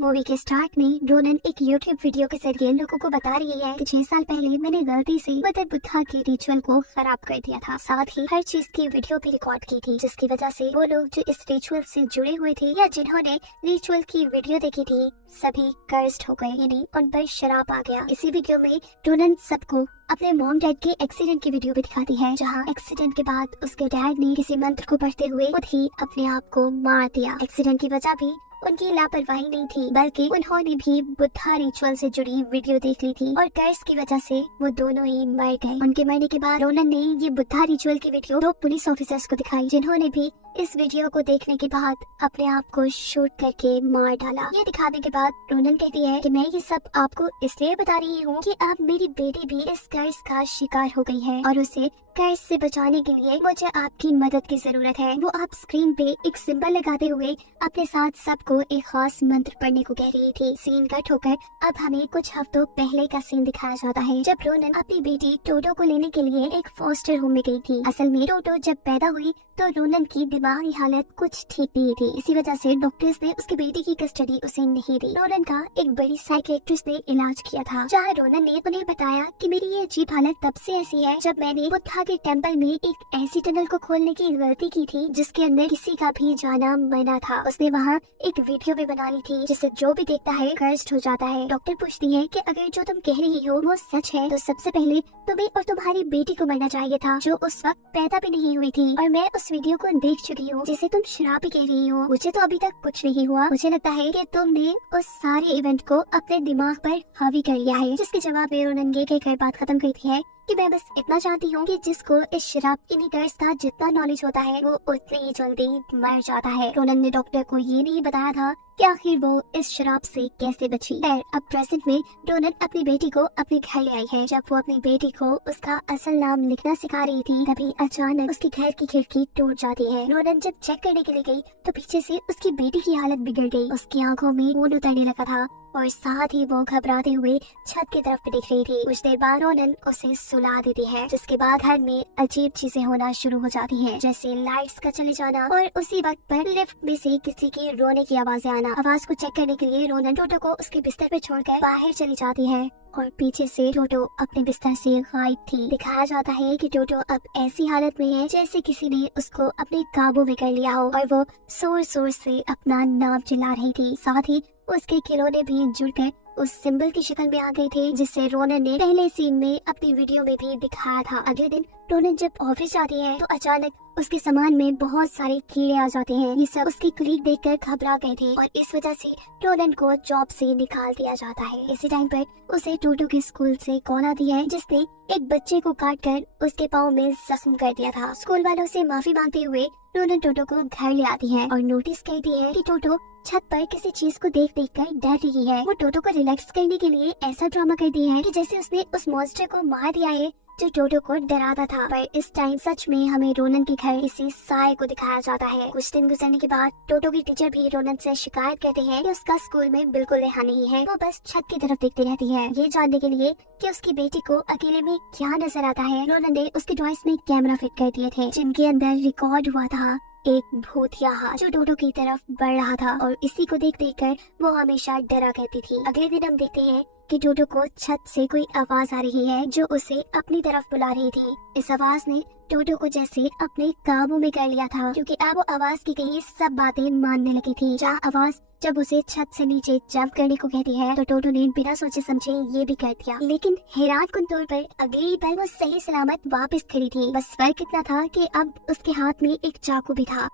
Movie के start में Ronan एक यूट्यूब वीडियो के जरिए लोगों को बता रही है कि 6 साल पहले मैंने गलती से मदर बुद्धा के रिचुअल को खराब कर दिया था। साथ ही हर चीज की वीडियो भी रिकॉर्ड की थी, जिसकी वजह से वो लोग जो इस रिचुअल से जुड़े हुए थे या जिन्होंने रिचुअल की वीडियो देखी थी सभी कर्स्ड हो गए, यानी उन पर शराब आ गया। इसी वीडियो में रोनन सबको अपने मॉम डैड के एक्सीडेंट की वीडियो भी दिखाती है, जहां एक्सीडेंट के बाद उसके डैड ने किसी मंत्र को पढ़ते हुए खुद ही अपने आप को मार दिया। एक्सीडेंट की वजह भी उनकी लापरवाही नहीं थी, बल्कि उन्होंने भी बुद्धा रिचुअल से जुड़ी वीडियो देख ली थी और कर्स की वजह से वो दोनों ही मर गए। उनके मरने के बाद रोनन ने ये बुद्धा रिचुअल की वीडियो 2 पुलिस ऑफिसर्स को दिखाई, जिन्होंने भी इस वीडियो को देखने के बाद अपने आप को शूट करके मार डाला। ये दिखाने के बाद रोनन कहती है कि मैं ये सब आपको इसलिए बता रही हूँ कि अब मेरी बेटी भी इस कर्स का शिकार हो गई है और उसे कर्स से बचाने के लिए मुझे आपकी मदद की जरूरत है। वो आप स्क्रीन पे एक सिंबल लगाते हुए अपने साथ सबको एक खास मंत्र पढ़ने को कह रही थी। सीन कट होकर अब हमें कुछ हफ्तों पहले का सीन दिखाया जाता है, जब रोनन अपनी बेटी टोटो को लेने के लिए एक फॉस्टर होम में गई थी। असल में टोटो जब पैदा हुई तो रोनन की दिमागी हालत कुछ ठीक नहीं थी, इसी वजह से डॉक्टर्स ने उसकी बेटी की कस्टडी उसे नहीं दी। रोनन का एक बड़ी साइकियाट्रिस्ट ने इलाज किया था, जहाँ रोनन ने उन्हें बताया कि मेरी ये अजीब हालत तब से ऐसी है जब मैंने बुद्धा के टेम्पल में एक ऐसी टनल को खोलने की गलती की थी जिसके अंदर किसी का भी जाना मना था। उसने वहाँ एक वीडियो भी बना ली थी जिसे जो भी देखता है कर्स्ड हो जाता है। डॉक्टर पूछती है कि अगर जो तुम कह रही हो वो सच है तो सबसे पहले तुम्हें और तुम्हारी बेटी को मरना चाहिए था, जो उस वक्त पैदा भी नहीं हुई थी। और मैं उस वीडियो को देख चुकी हूँ जिसे तुम शराब कह रही हो। मुझे तो अभी तक कुछ नहीं हुआ। मुझे लगता है कि तुमने उस सारे इवेंट को अपने दिमाग पर हावी कर लिया है। जिसके जवाब में रोनन ये कहकर बात खत्म करती है कि मैं बस इतना जानती हूँ कि जिसको इस शराब की कर्स का जितना नॉलेज होता है वो उतनी ही जल्दी मर जाता है। रोनन ने डॉक्टर को ये नहीं बताया था कि आखिर वो इस शराब से कैसे बची। अब प्रेजेंट में रोनन अपनी बेटी को अपने घर ले आई है। जब वो अपनी बेटी को उसका असल नाम लिखना सिखा रही थी तभी अचानक उसके घर की खिड़की टूट जाती है। रोनन जब चेक करने के लिए गई तो पीछे से उसकी बेटी की हालत बिगड़ गई। उसकी आंखों में खून उतरने लगा था और साथ ही वो घबराते हुए छत की तरफ देख रही थी। कुछ देर बाद रोनन उसे सुला देती है, जिसके बाद घर में अजीब चीजें होना शुरू हो जाती हैं, जैसे लाइट्स का चले जाना और उसी वक्त पर लिफ्ट में से किसी की रोने की आवाजें आना। आवाज को चेक करने के लिए रोनन टोटो को उसके बिस्तर पे छोड़कर बाहर चली जाती है और पीछे से टोटो अपने बिस्तर से गायब थी। दिखाया जाता है कि टोटो अब ऐसी हालत में है जैसे किसी ने उसको अपने काबू में कर लिया हो और वो जोर जोर से अपना नाम चिल्ला रही थी। साथ ही उसके खिलौने भी जुड़कर उस सिंबल की शक्ल में आ गए थे, जिससे रोनन ने पहले सीन में अपनी वीडियो में भी दिखाया था। अगले दिन रोनन जब ऑफिस जाती है तो अचानक उसके सामान में बहुत सारे कीड़े आ जाते हैं। ये सब उसकी कलीग देखकर घबरा गए थे और इस वजह से रोनन को जॉब से निकाल दिया जाता है। इसी टाइम पर उसे टोटो के स्कूल से कॉल आती है, जिसने एक बच्चे को काट कर उसके पाँव में जख्म कर दिया था। स्कूल वालों से माफी मांगते हुए रोनन टोटो को घर ले आती है और नोटिस करती है कि टोटो छत पर किसी चीज को देख कर डर रही है। वो टोटो को रिलैक्स करने के लिए ऐसा ड्रामा करती है कि जैसे उसने उस मॉन्स्टर को मार दिया है जो टोटो को डराता था। पर इस टाइम सच में हमें रोनन के घर किसी साय को दिखाया जाता है। कुछ दिन गुजरने के बाद टोटो की टीचर भी रोनन से शिकायत करते हैं कि उसका स्कूल में बिल्कुल रहा नहीं है। वो बस छत की तरफ देखती रहती है, ये जानने के लिए कि उसकी बेटी को अकेले में क्या नजर आता है। रोनन ने उसके टॉयज में कैमरा फिट कर दिए थे, जिनके अंदर रिकॉर्ड हुआ था एक भूतिया हाथ जो टोटो की तरफ बढ़ रहा था और इसी को देख कर वो हमेशा डरा करती थी। अगले दिन हम देखते हैं कि टोटो को छत से कोई आवाज आ रही है जो उसे अपनी तरफ बुला रही थी। इस आवाज ने टोटो को जैसे अपने काबू में कर लिया था, क्योंकि अब वो आवाज की कही सब बातें मानने लगी थी। जहाँ आवाज जब उसे छत से नीचे जंप करने को कहती है तो टोटो ने बिना सोचे समझे ये भी कर दिया। लेकिन हैरानकुन तौर पर अगले ही पल वो सही सलामत वापस खड़ी थी। बस फर्क इतना था कि अब उसके हाथ में एक चाकू भी था।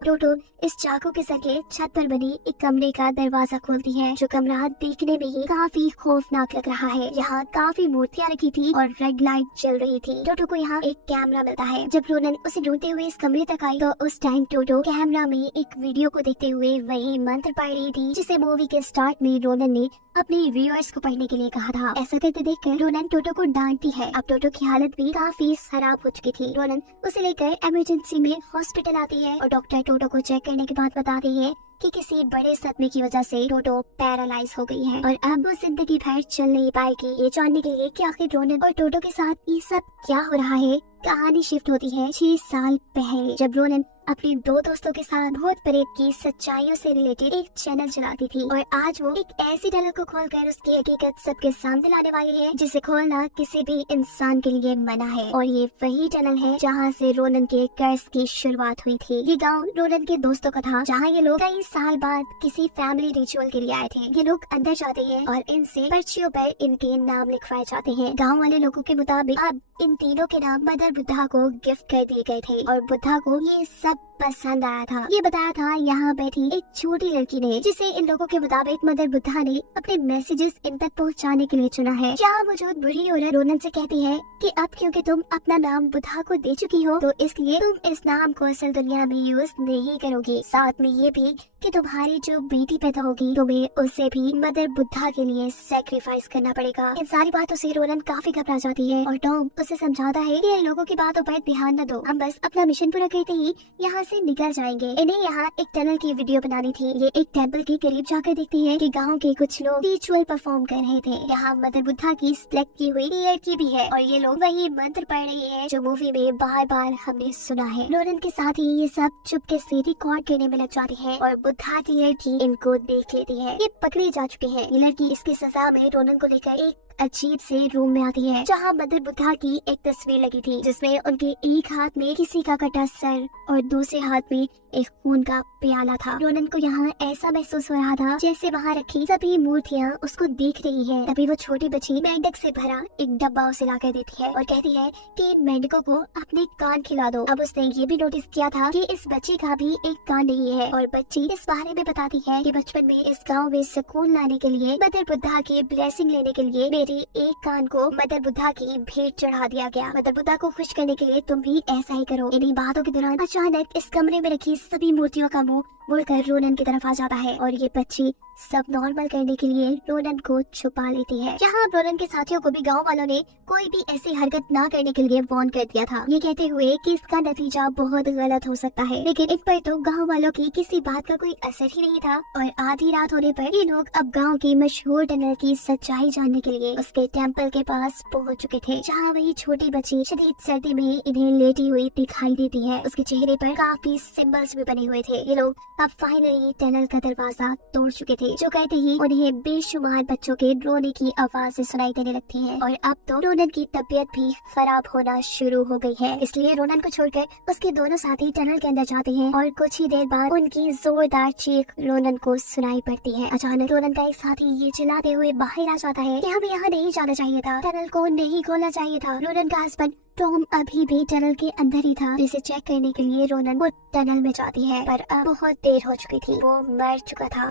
टोटो इस चाकू के जरिए छत पर बनी एक कमरे का दरवाजा खोलती है, जो कमरा देखने में ही काफी खौफनाक लग रहा है। यहाँ काफी मूर्तियाँ रखी थी और रेड लाइट जल रही थी। टोटो को यहाँ एक कैमरा मिलता है। जब रोनन उसे ढूंढते हुए इस कमरे तक आई तो उस टाइम टोटो कैमरा में एक वीडियो को देखते हुए वही मंत्र पढ़ रही थी, जिसे मूवी के स्टार्ट में रोनन ने अपने व्यूअर्स को पढ़ने के लिए कहा था। ऐसा करते देखकर रोनन टोटो को डांटती है। अब टोटो की हालत भी काफी खराब हो चुकी थी। रोनन उसे लेकर इमरजेंसी में हॉस्पिटल आती है और डॉक्टर टोटो को चेक करने के बाद बताती है कि किसी बड़े सदमे की वजह से टोटो पैरालाइज हो गई है और अब वो जिंदगी भर चल नहीं पाएगी। ये जानने के लिए कि आखिर रोनन और टोटो के साथ ये सब क्या हो रहा है, कहानी शिफ्ट होती है 6 साल पहले, जब रोनन अपने दो दोस्तों के साथ भूत प्रेत की सच्चाइयों से रिलेटेड एक चैनल चलाती थी और आज वो एक ऐसी टनल को खोलकर उसकी हकीकत सबके सामने लाने वाली है जिसे खोलना किसी भी इंसान के लिए मना है। और ये वही टनल है जहाँ से रोनन के कर्ज की शुरुआत हुई थी। ये गाँव रोनन के दोस्तों का था जहाँ ये लोग कई साल बाद किसी फैमिली रिचुअल के लिए आए थे। ये लोग अंदर जाते हैं और इनसे पर्चियों पर इनके नाम लिखवाए जाते हैं। गाँव वाले लोगों के मुताबिक अब इन तीनों के नाम मदर बुद्धा को गिफ्ट कर दिए गए थे और बुद्धा को ये सब पसंद आया था। ये बताया था यहाँ बैठी एक छोटी लड़की ने, जिसे इन लोगों के मुताबिक मदर बुद्धा ने अपने मैसेजेस इन तक पहुँचाने के लिए चुना है। यहाँ मौजूद बूढ़ी औरत रोनन से कहती है कि अब क्योंकि तुम अपना नाम बुद्धा को दे चुकी हो तो इसलिए तुम इस नाम को असल दुनिया में यूज नहीं करोगी। साथ में ये भी कि तुम्हारी जो बेटी पैदा होगी तुम्हें उसे भी मदर बुद्धा के लिए सैक्रिफाइस करना पड़ेगा। इन सारी बातों से रोनन काफी घबरा जाती है और टॉम उसे समझाता है कि इन लोगों की बातों पर ध्यान न दो, हम बस अपना मिशन पूरा करते ही यहाँ से निकल जाएंगे। इन्हें यहाँ एक टनल की वीडियो बनानी थी। ये एक टेंपल के करीब जाकर देखती है कि गांव के कुछ लोग रिचुअल परफॉर्म कर रहे थे। यहाँ मदर बुद्धा की सिलेक्ट की हुई लड़की भी है और ये लोग वही मंत्र पढ़ रही है जो मूवी में बार बार हमने सुना है। रोनन के साथ ही ये सब चुपके से रिकॉर्ड करने में लग जाती है और बुद्धा की लड़की इनको देख लेती है। ये पकड़े जा चुके हैं। ये लड़की इसकी सजा में रोनन को लेकर एक अजीब से रूम में आती है जहाँ मदर बुद्धा की एक तस्वीर लगी थी जिसमें उनके एक हाथ में किसी का कटा सर और दूसरे हाथ में एक खून का प्याला था। रोनन को यहाँ ऐसा महसूस हो रहा था जैसे वहाँ रखी सभी मूर्तियाँ उसको देख रही है। तभी वो छोटी बच्ची मेंढक से भरा एक डब्बा उसे ला कर देती है और कहती है कि इन मेंढकों को अपने कान खिला दो। अब उसने ये भी नोटिस किया था कि इस बच्ची का भी एक कान नहीं है और बच्ची इस बारे में बताती है कि बचपन में इस गाँव में सुकून लाने के लिए मदर बुद्धा की ब्लेसिंग लेने के लिए मेरी एक कान को मदर बुद्धा की भेंट चढ़ा दिया गया। मदर बुद्धा को खुश करने के लिए तुम भी ऐसा ही करो। इन्हीं बातों के दौरान अचानक इस कमरे में रखी सभी मूर्तियों का मुंह मुड़कर रोनन की तरफ आ जाता है और ये बच्ची सब नॉर्मल करने के लिए रोनन को छुपा लेती है। जहाँ रोनन के साथियों को भी गांव वालों ने कोई भी ऐसी हरकत ना करने के लिए वार्न कर दिया था, ये कहते हुए कि इसका नतीजा बहुत गलत हो सकता है। लेकिन इन पर तो गांव वालों की किसी बात का कोई असर ही नहीं था और आधी रात होने पर ये लोग अब गांव की मशहूर टनल की सच्चाई जानने के लिए उसके टेम्पल के पास पहुँच चुके थे। जहाँ वही छोटी बच्ची शदीद सर्दी में इन्हें लेटी हुई दिखाई देती है। उसके चेहरे पर काफी सिंबल्स भी बने हुए थे। ये लोग अब फाइनली टनल का दरवाजा तोड़ चुके थे। जो कहते ही उन्हें बेशुमार बच्चों के रोने की आवाज़ें सुनाई देने लगती हैं और अब तो रोनन की तबीयत भी खराब होना शुरू हो गई है। इसलिए रोनन को छोड़कर उसके दोनों साथी टनल के अंदर जाते हैं और कुछ ही देर बाद उनकी जोरदार चीख रोनन को सुनाई पड़ती है। अचानक रोनन का एक साथी ये चिल्लाते हुए बाहर आ जाता है कि हमें यहाँ नहीं जाना चाहिए था, टनल को नहीं खोलना चाहिए था। रोनन का हस्बैंड टॉम अभी भी टनल के अंदर ही था, जिसे चेक करने के लिए रोनन वो टनल में जाती है पर अब बहुत देर हो चुकी थी, वो मर चुका था।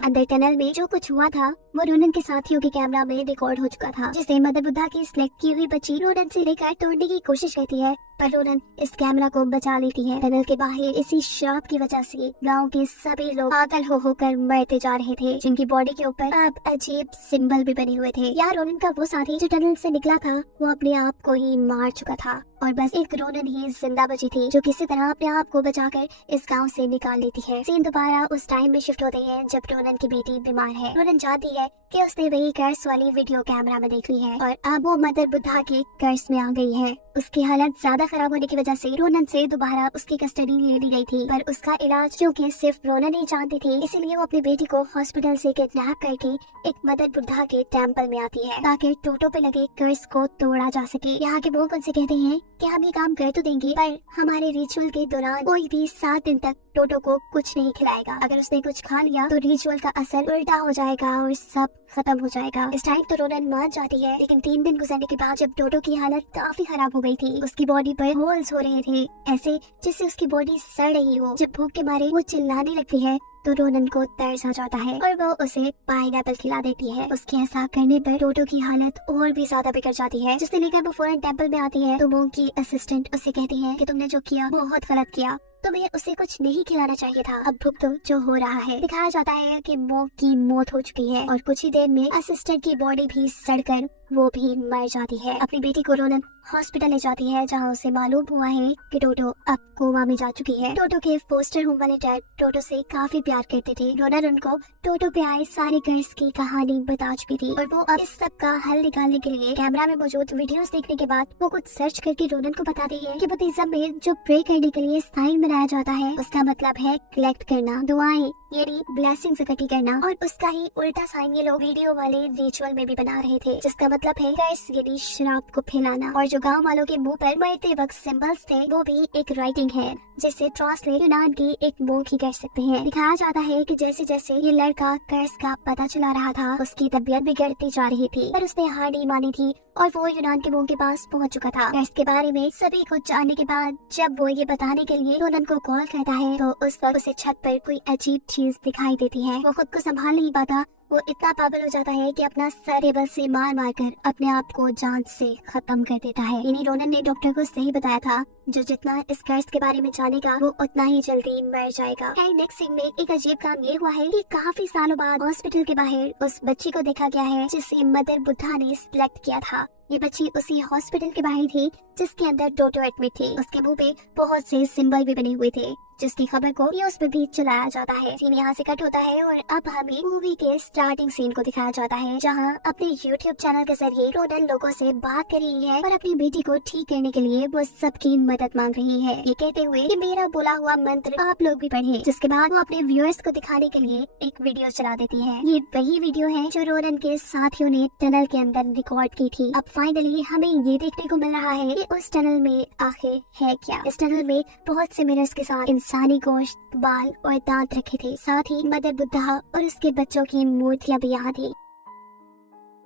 अंदर टनल में जो कुछ हुआ था वो रोनन के साथियों के कैमरा में रिकॉर्ड हो चुका था, जिससे मदर बुद्धा की सिलेक्ट की हुई बच्ची रोनन से लेकर तोड़ने की कोशिश करती है पर रोनन इस कैमरा को बचा लेती है। टनल के बाहर इसी श्राप की वजह से गांव के सभी लोग पागल हो होकर मरते जा रहे थे, जिनकी बॉडी के ऊपर अब अजीब सिंबल भी बने हुए थे। यार रोनन का वो साथी जो टनल से निकला था वो अपने आप को ही मार चुका था और बस एक रोनन ही जिंदा बची थी जो किसी तरह अपने आप को बचाकर इस गांव से निकाल लेती है। सीन दोबारा उस टाइम में शिफ्ट होते हैं जब रोनन की बेटी बीमार है। रोनन जानती है कि उसने वही कर्स वाली वीडियो कैमरा में देख ली है और अब वो मदर बुद्धा के कर्स में आ गई है। उसकी हालत ज्यादा खराब होने की वजह से रोनन से दोबारा उसकी कस्टडी ले ली गई थी पर उसका इलाज क्योंकि सिर्फ रोनन ही जानती थी, इसीलिए वो अपनी बेटी को हॉस्पिटल से किडनैप करके एक मदर बुद्धा के टेम्पल में आती है ताकि टोटो पे लगे कर्स को तोड़ा जा सके। यहाँ के लोग उनसे कहते हैं कि हम ये काम कर तो देंगे पर हमारे रिचुअल के दौरान कोई भी 7 दिन तक टोटो को कुछ नहीं खिलाएगा। अगर उसने कुछ खा लिया तो रिचुअल का असर उल्टा हो जाएगा और सब खत्म हो जाएगा। इस टाइम तो रोनन मान जाती है, लेकिन 3 दिन गुजरने के बाद जब टोटो की हालत काफी खराब हो गई थी, उसकी बॉडी पर होल्स हो रहे थे ऐसे जिससे उसकी बॉडी सड़ रही हो। जब भूख के मारे वो चिल्लाने लगती है तो रोनन को तरस आ जाता है और वो उसे पाइनएप्पल खिला देती है। उसके ऐसा करने पर टोटो की हालत और भी ज्यादा बिगड़ जाती है, जिससे लेकर वो फौरन टेंपल में आती है तो वो की असिस्टेंट उसे कहती है कि तुमने जो किया बहुत गलत किया, तुम्हें उसे कुछ नहीं खिलाना चाहिए था। अब भुगतो जो हो रहा है। दिखाया जाता है कि मोक की मौत हो चुकी है और कुछ ही देर में असिस्टेंट की बॉडी भी सड़कर वो भी मर जाती है। अपनी बेटी को रोनन हॉस्पिटल ले जाती है, जहां उसे मालूम हुआ है कि टोटो अब कोमा में जा चुकी है। टोटो के फोस्टर होम वाले डैड टोटो से काफी प्यार करते थे। रोनन उनको टोटो पे आए सारे कर्ज की कहानी बता चुकी थी और वो अब इस सब का हल निकालने के लिए कैमरा में मौजूद वीडियोस देखने के बाद वो कुछ सर्च करके रोनन को बताती है कि बुद्धिज्म में जो प्रे करने के लिए साइन बनाया जाता है उसका मतलब है कलेक्ट करना, दुआएं यानी ब्लेसिंग्स इकट्ठी करना, और उसका ही उल्टा साइन ये लोग वीडियो वाले रिचुअल में भी बना रहे थे, जिसका मतलब है कर्स यानी शराब को फैलाना। और जो गांव वालों के मुंह पर मरते वक्त सिंबल्स थे वो भी एक राइटिंग है जिसे ट्रांसलेट यूनान की एक मोक ही कर सकते हैं। दिखाया जाता है कि जैसे जैसे ये लड़का कर्स का पता चला रहा था उसकी तबीयत बिगड़ती जा रही थी, पर उसने हार नहीं मानी थी और वो यूनान के मुंह के पास पहुंच चुका था। कर्स के बारे में सभी कुछ जानने के बाद जब वो ये बताने के लिए रोनन को कॉल करता है तो उस वक्त उसे छत पर कोई अजीब चीज दिखाई देती है। वो खुद को संभाल नहीं पाता, वो इतना पागल हो जाता है कि अपना सर टेबल से मार मार कर अपने आप को जान से खत्म कर देता है। यानी रोनन ने डॉक्टर को सही बताया था, जो जितना इस कर्स के बारे में जानेगा वो उतना ही जल्दी मर जाएगा। नेक्स्ट सीन में एक अजीब काम ये हुआ है कि काफी सालों बाद हॉस्पिटल के बाहर उस बच्ची को देखा गया है जिसे मदर बुद्धा ने सिलेक्ट किया था। ये बच्ची उसी हॉस्पिटल के बाहर थी जिसके अंदर टोटो एडमिट थी। उसके मुंह पे बहुत से सिंबल भी बने हुए थे जिसकी खबर को न्यूज पे भी चलाया जाता है। सीन यहाँ से कट होता है और अब हमें मूवी के स्टार्टिंग सीन को दिखाया जाता है, जहाँ अपने यूट्यूब चैनल के जरिए रोनन लोगों से बात कर रही है और अपनी बेटी को ठीक करने के लिए वो सबकी मदद मांग रही है, ये कहते हुए कि मेरा बोला हुआ मंत्र आप लोग भी पढ़ें। जिसके बाद वो अपने व्यूअर्स को दिखाने के लिए एक वीडियो चला देती है। ये वही वीडियो है जो रोनन के साथियों ने टनल के अंदर रिकॉर्ड की थी। अब फाइनली हमें ये देखने को मिल रहा है कि उस टनल में आखिर है क्या। इस टनल में बहुत से मिरर्स के साथ इंसानी गोश्त, बाल और दांत रखे थे। साथ ही मदर बुद्धा और उसके बच्चों की मूर्तियां भी यहाँ थी।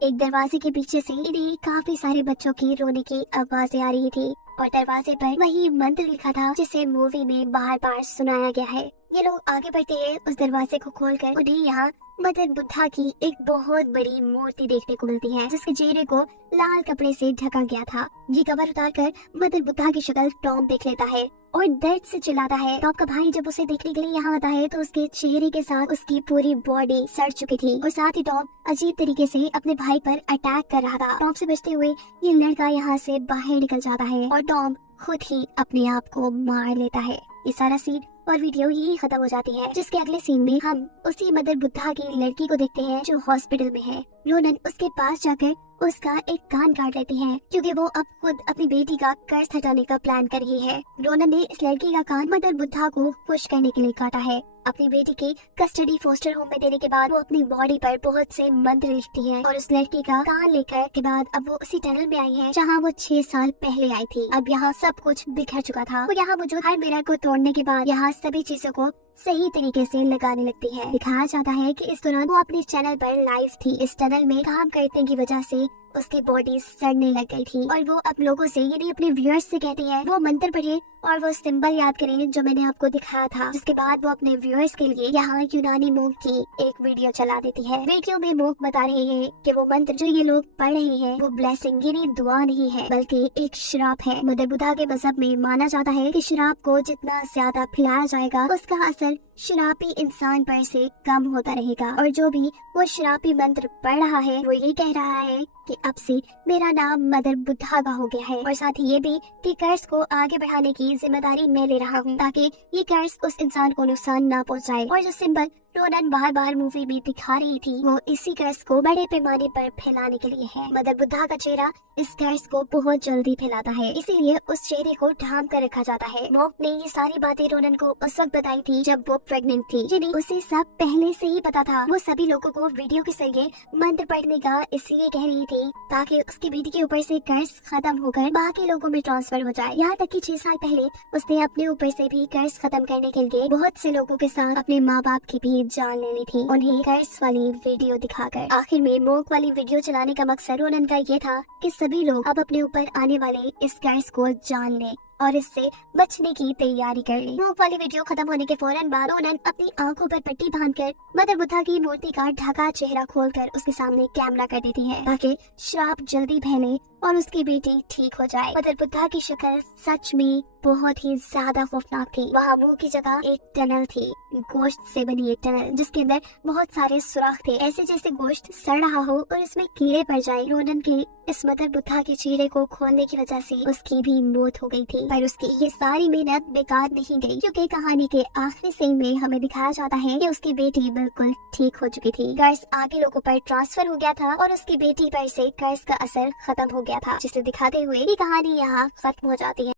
एक दरवाजे के पीछे से इन्हें काफी सारे बच्चों की रोने की आवाजें आ रही थी और दरवाजे पर वही मंत्र लिखा था जिसे मूवी में बार बार सुनाया गया है। ये लोग आगे बढ़ते हैं, उस दरवाजे को खोलकर उन्हें यहाँ मदर बुद्धा की एक बहुत बड़ी मूर्ति देखने को मिलती है जिसके चेहरे को लाल कपड़े से ढका गया था। ये कवर उतारकर मदर बुद्धा की शक्ल टॉम देख लेता है और दर्द से चिल्लाता है। टॉम का भाई जब उसे देखने के लिए यहाँ आता है तो उसके चेहरे के साथ उसकी पूरी बॉडी सड़ चुकी थी और साथ ही टॉम अजीब तरीके से अपने भाई पर अटैक कर रहा था। टॉम से बचते हुए ये लड़का यहाँ से बाहर निकल जाता है और टॉम खुद ही अपने आप को मार लेता है। ये सारा सीन और वीडियो यही खत्म हो जाती है, जिसके अगले सीन में हम उसी मदर बुद्धा की लड़की को देखते हैं जो हॉस्पिटल में है। रोनन उसके पास जाकर उसका एक कान काट लेती है क्योंकि वो अब खुद अपनी बेटी का कर्ज हटाने का प्लान कर रही है। रोनन ने इस लड़की का कान मदर बुद्धा को खुश करने के लिए काटा है। अपनी बेटी की कस्टडी फोस्टर होम में देने के बाद वो अपनी बॉडी पर बहुत से मंत्र लिखती है और उस लड़की का कान लेकर के बाद अब वो उसी टनल में आई है जहाँ वो 6 साल पहले आई थी। अब यहाँ सब कुछ बिखर चुका था। वो यहाँ मौजूद हर मिरर को तोड़ने के बाद यहाँ सभी चीजों को सही तरीके से लगाने लगती है। दिखाया जाता है कि इस दौरान वो अपने चैनल पर लाइव थी। इस टनल में काम करने की वजह से उसकी बॉडी सड़ने लग गई थी और वो अब लोगों से यानी अपने व्यूअर्स से कहती है वो मंत्र पढ़े और वो सिंबल याद करें जो मैंने आपको दिखाया था। जिसके बाद वो अपने व्यूअर्स के लिए यहाँ यूनानी मोक की एक वीडियो चला देती है। वीडियो में मोक बता रहे हैं कि वो मंत्र जो ये लोग पढ़ रहे हैं वो ब्लेसिंग यानी दुआ नहीं है बल्कि एक श्राप है। मदर बुद्धा के मजहब में माना जाता है कि शराब को जितना ज्यादा पिलाया जाएगा उसका असर शराबी इंसान पर से कम होता रहेगा और जो भी वो शराबी मंत्र पढ़ रहा है वो ये कह रहा है कि अब से मेरा नाम मदर बुद्धा का हो गया है और साथ ही ये भी कि कर्ज को आगे बढ़ाने की जिम्मेदारी मैं ले रहा हूँ ताकि ये कर्ज उस इंसान को नुकसान ना पहुँचाए। और जो सिंबल रोनन बार बार मूवी में दिखा रही थी वो इसी कर्ज को बड़े पैमाने पर फैलाने के लिए है। मदर बुद्धा का चेहरा इस कर्ज को बहुत जल्दी फैलाता है, इसीलिए उस चेहरे को ढांप कर रखा जाता है। मोक ने ये सारी बातें रोनन को उस वक्त बताई थी जब वो प्रेग्नेंट थी, जिन्हें उसे सब पहले से ही पता था। वो सभी लोगों को वीडियो के जरिए मंत्र पढ़ने का इसलिए कह रही थी ताकि उसकी बेटी के ऊपर से कर्ज खत्म होकर बाकी लोगों में ट्रांसफर हो जाए। यहाँ तक कि 6 साल पहले उसने अपने ऊपर से भी कर्ज खत्म करने के लिए बहुत से लोगों के साथ अपने माँ बाप की भी जान ले ली थी, उन्हें कर्ज वाली वीडियो दिखाकर। आखिर में मोक वाली वीडियो चलाने का मकसद रोनन का ये था कि सभी लोग अब अपने ऊपर आने वाले इस कर्ज को जान लें और इससे बचने की तैयारी कर ली। भूख वाली वीडियो खत्म होने के फौरन बाद रोनन अपनी आंखों पर पट्टी बांधकर मदर बुद्धा की मूर्ति का ढका चेहरा खोलकर उसके सामने कैमरा कर देती है ताकि श्राप जल्दी फैले और उसकी बेटी ठीक हो जाए। मदर बुद्धा की शक्ल सच में बहुत ही ज्यादा खौफनाक थी। वहाँ मुंह की जगह एक टनल थी, गोश्त से बनी एक टनल जिसके अंदर बहुत सारे सुराख थे, ऐसे जैसे गोश्त सड़ रहा हो और इसमें कीड़े पड़ जाए। रोनन के इस मदर बुद्धा के चेहरे को खोलने की वजह से उसकी भी मौत हो गई थी, पर उसकी ये सारी मेहनत बेकार नहीं गई क्योंकि कहानी के आखिरी सीन में हमें दिखाया जाता है कि उसकी बेटी बिल्कुल ठीक हो चुकी थी। कर्ज आगे लोगों पर ट्रांसफर हो गया था और उसकी बेटी पर से कर्ज का असर खत्म हो गया था, जिसे दिखाते हुए ये कहानी यहाँ खत्म हो जाती है।